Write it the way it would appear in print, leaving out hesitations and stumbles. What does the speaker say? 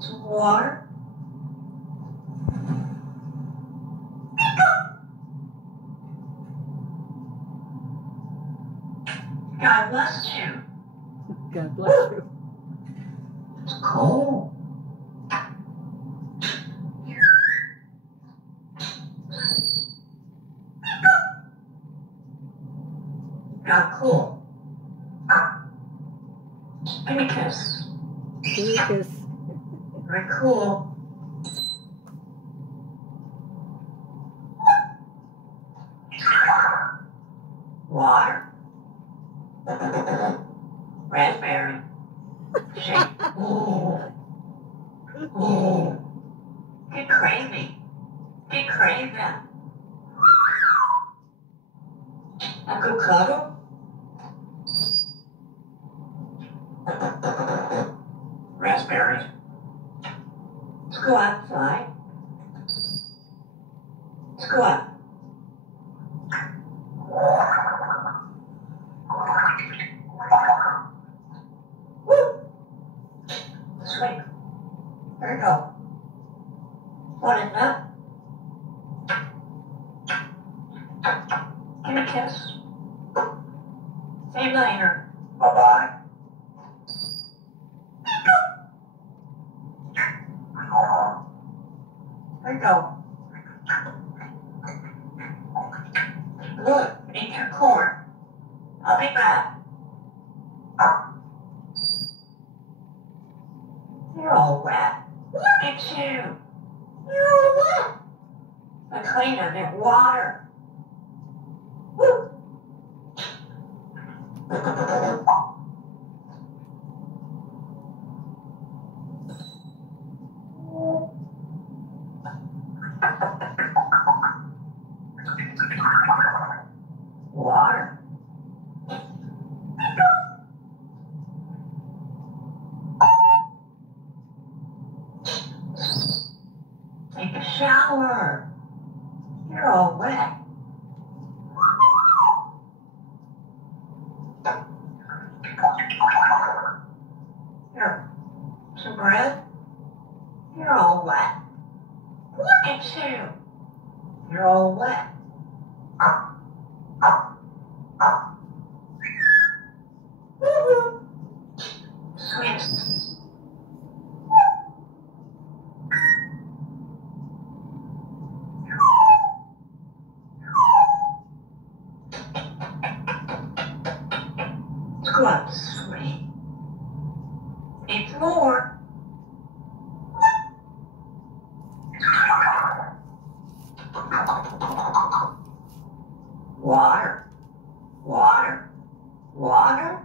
Some water. God bless you. God bless you. It's cold. Got cool. Give me a kiss. Give me a kiss. Very cool. Water. Raspberry. Shake. Ooh. Ooh. Get crazy. Get crazy. A good cuddle. Raspberries. Let's go outside. Let's go out. Woo! Sweet. There you go. What is that? Give me a kiss. See you later. Bye-bye. There you go. Good. Eat your corn. I'll be back. You're all wet. It's you. You're all wet. I'm cleaning that water. Woo. Water. Take a shower. You're all wet. Here, some bread. You're all wet. Look at you. You're all wet. Woo-hoo. Sweet. Let's go out, sweet. Eat some more. Water. Water. Water.